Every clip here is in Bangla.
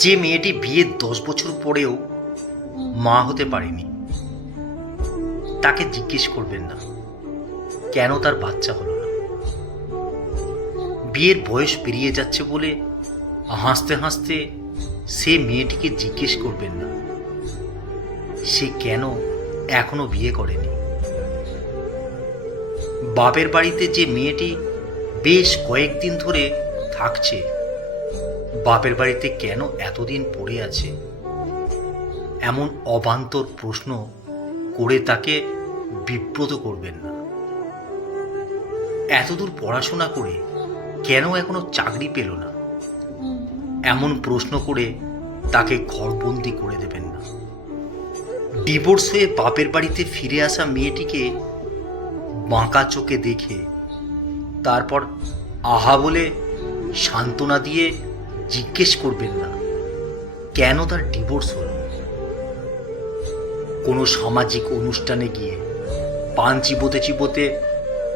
যে মেয়েটি বিয়ের 10 বছর পরেও মা হতে পারেনি, তাকে জিজ্ঞেস করবেন না কেন তার বাচ্চা হলো না। বিয়ের বয়স পেরিয়ে যাচ্ছে বলে হাসতে হাসতে সে মেয়েটিকে জিজ্ঞেস করবেন না সে কেন এখনো বিয়ে করেনি। বাপের বাড়িতে যে মেয়েটি বেশ কয়েকদিন ধরে থাকছে, বাপের বাড়িতে কেন এতদিন পড়ে আছে, এমন অবান্তর প্রশ্ন করে তাকে বিব্রত করবেন না। এতদূর পড়াশোনা করে কেন এখনো চাকরি পেল না, এমন প্রশ্ন করে তাকে ঘরবন্দি করে দেবেন না। ডিভোর্স হয়ে বাপের বাড়িতে ফিরে আসা মেয়েটিকে বাঁকা চোখে দেখে তারপর আহা বলে সান্ত্বনা দিয়ে জিজ্ঞেস করবেন না কেন তার ডিভোর্স হলো। কোনো সামাজিক অনুষ্ঠানে গিয়ে পান চিবোতে চিবোতে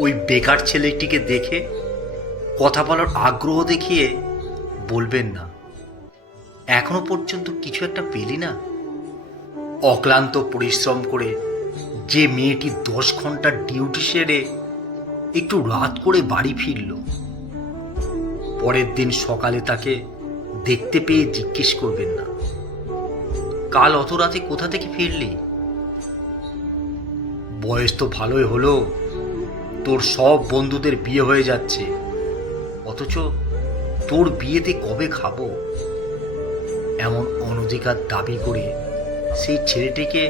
ওই বেকার ছেলেটিকে দেখে কথা বলার আগ্রহ দেখিয়ে বলবেন না এখনো পর্যন্ত কিছু একটা পেলি না। অক্লান্ত পরিশ্রম করে যে মেয়েটি 10 ঘন্টার ডিউটি সেরে একটু রাত করে বাড়ি ফিরল, পরের দিন সকালে তাকে দেখতে পেয়ে জিজ্ঞেস করবেন না কাল অত রাতে কোথা থেকে ফিরলি। বয়স তো ভালোই হলো, তোর সব বন্ধুদের বিয়ে হয়ে যাচ্ছে, অথচ তোর বিয়েতে কবে খাবো, এমন অনধিকার দাবি করে সেই ছেলেটিকে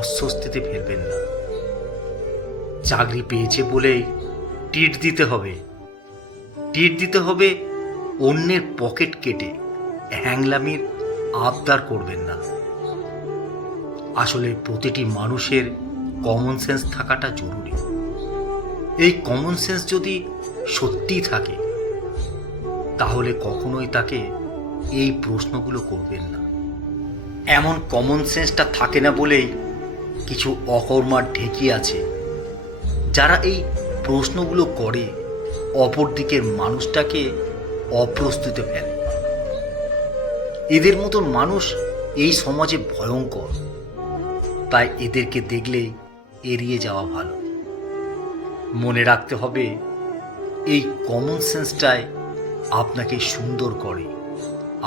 অস্বস্তিতে ফেলবেন না। চাকরি পেয়েছে বলেই টিট দিতে হবে অন্যের পকেট কেটে হ্যাংলামির আবদার করবেন না। আসলে প্রতিটি মানুষের কমন সেন্স থাকাটা জরুরি। এই কমন সেন্স যদি সত্যিই থাকে তাহলে কখনোই তাকে এই প্রশ্নগুলো করবেন না। এমন কমন সেন্সটা থাকে না বলেই কিছু অকর্মার ঢেকি আছে যারা এই প্রশ্নগুলো করে অপর দিকের মানুষটাকে অপ্রস্তুতে ফেলে। এদের মতন মানুষ এই সমাজে ভয়ঙ্কর, তাই এদেরকে দেখলেই এড়িয়ে যাওয়া ভালো। মনে রাখতে হবে এই কমন সেন্সটাই আপনাকে সুন্দর করে,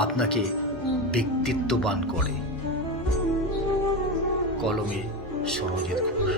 আপনাকে ব্যক্তিত্ববান করে। কলমে সরজিৎ ঘোষ।